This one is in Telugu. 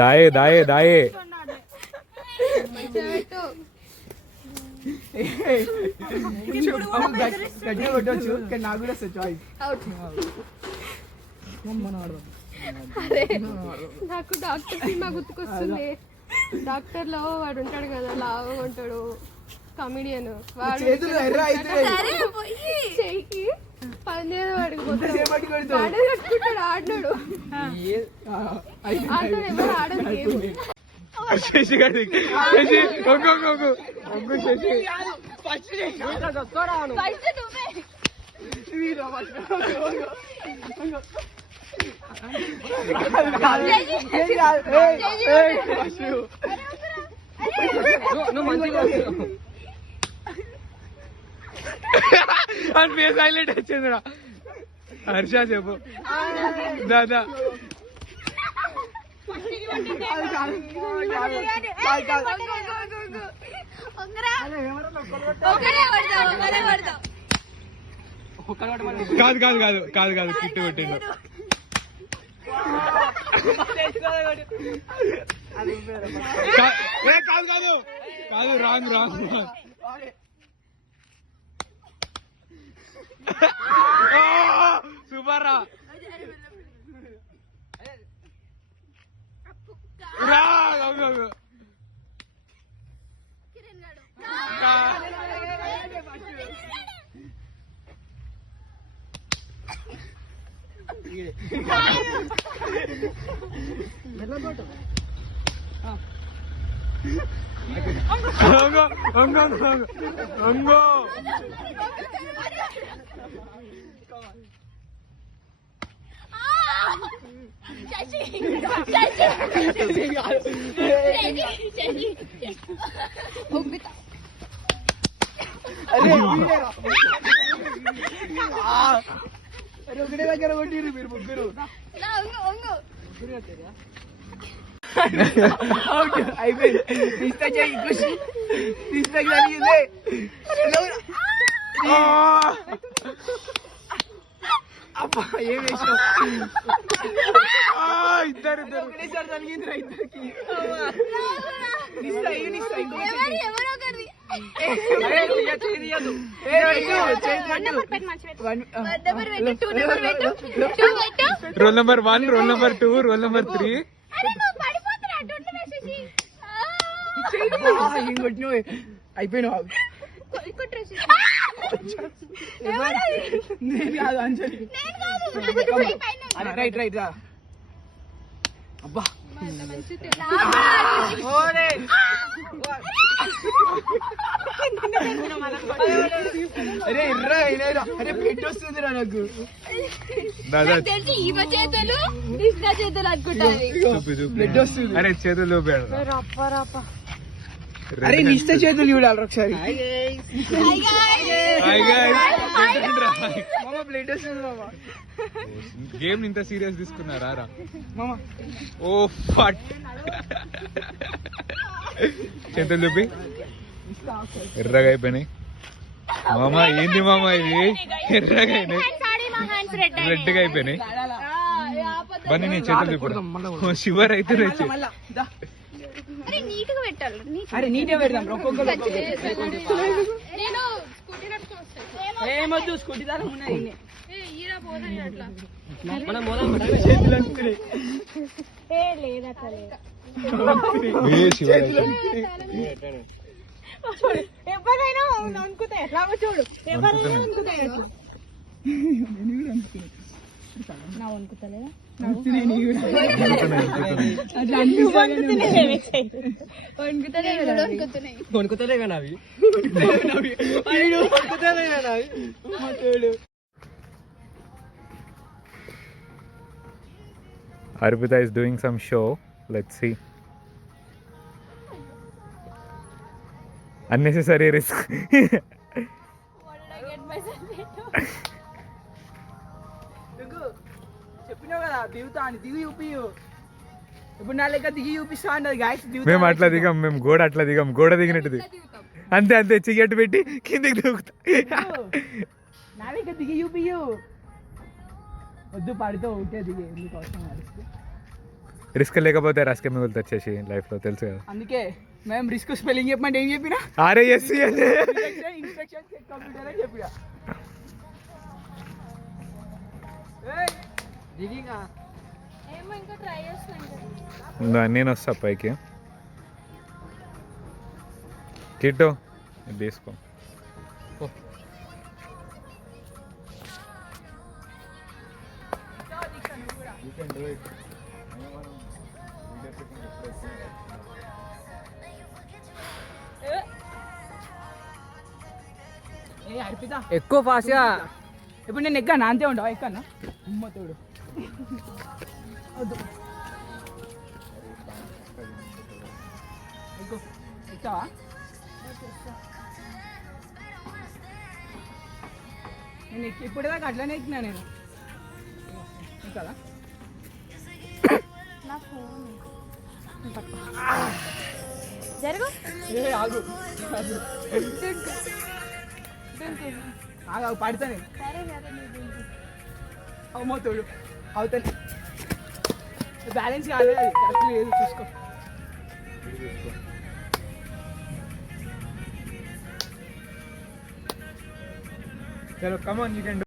దాయే దాయే దాయే కొట్టచ్చు కానీ నాకు కూడా చాయిస్. నాకు డాక్టర్ సినిమా గుర్తుకొస్తుంది. డాక్టర్ లో వాడు ఉంటాడు కదా, లావుగా ఉంటాడు కమిడియన్, వాడు చెయ్యికి పని వాడికి కట్టుకుంటాడు, ఆడినాడు ఎవరు ఆడదు. శశి గారి అని ఫేస్ హైలైట్ వచ్చిందిరా. హర్ష చెప్పు దాదా. కాదు కాదు కాదు కాదు కాదు కిట్టు కొట్టిండు. కాదు కాదు కాదు రాంగ్ రాంగ్. సూపర్ రా అంగో ఒకటే దగ్గర కొట్టిరు మీరు ముగ్గురు. అయిపోయింది. తీస్తా చెయ్యి ఖుషి తీస్తా జరిగింది. అబ్బా ఏం వేసావు. ఇద్దరు ఇద్దరు ఒకటేసారి జరిగిందిరా ఇద్దరికి. Roll number 1, roll number 2, roll number 3. అయిపోయినావు. నేను కాదు అంజలి. రైట్ రైట్ రా. అబ్బా అరే ఎర్రా అయినా. అరే పెట్టి వస్తుందిరా నాకు. బ్లడ్ వస్తుంది. అరే చేతులు అరే నిష్ట చేతులు చూడాలి ఒకసారి. బ్లడ్ వస్తుంది మామ. గేమ్ ఇంత సీరియస్ తీసుకున్నారా రా మామ. ఓ ఫట్. చేతులు చూపి. ఎర్రగా అయిపోయినాయి మామ. ఏంది మామ ఇది? ఎర్రగా అయినాయి, రెడ్ గా అయిపోయినాయి. బన్నీ నీ చేతులు చూపి. షుగర్ అయితే అరే నీట్గా పెడదాం. ఏమొద్దు స్కూటీ దాకా ఉన్నాయి. ఎవరైనా అనుకుంటే ఎట్లా చూడు. ఎవరైనా అనుకుంటే నా అనుకుంటలేదా? Arpita is doing some show. Let's see. Unnecessary risk. చెప్పినావు కదా దిగుతా అని, దిగి చూపియు. ఇప్పుడు నా లెక్క దిగి చూపిస్తా అన్నది గాయస్. మేము అట్లా దిగం, మేము గోడ అట్లా దిగం, గోడ దిగినట్టు దిగం. అంతే అంతే, చెయ్యట్టు పెట్టి కిందకి దిగుతా. నా లెక్క దిగి చూపియు. వద్దు పడితో ఉంటే దిగి, ఎందుకు అవసరం రిస్క్. రిస్క్ లేకపోతే రస్క్ మిగులుతుంది వచ్చేసి లైఫ్లో, తెలుసు కదా. అందుకే మేము రిస్క్ స్పెల్లింగ్ చెప్పమంటే ఏం చెప్పినా RISC అని ఇన్స్ట్రక్షన్ కంప్యూటర్ అని చెప్పినా. దిగింగా ఏమో ఇంకా ట్రై చేస్తాను. నేను వస్తా పైకి. కిట్టో తీసుకో. ఎక్కువ ఫాస్ట్గా ఇప్పుడు నేను ఎక్కాను అంతే ఉండవు, ఎక్కాను అమ్మ తోడు. వద్దు ఎక్కువ ఎక్కావా? నేను ఇప్పటిదాకా అట్లనే ఎక్కినా నేను. ఎక్కాలా? నా ఫోన్ జరుగు. ఏ ఆగు ఆగు, పడతా నేను. సరే సరే నీకు అమ్మ తోడు అవుతాను. బ్యాలెన్స్ కాలేదు, అది కరెక్ట్ లేదు, చూసుకో. చలో కమాన్, యూ కెన్.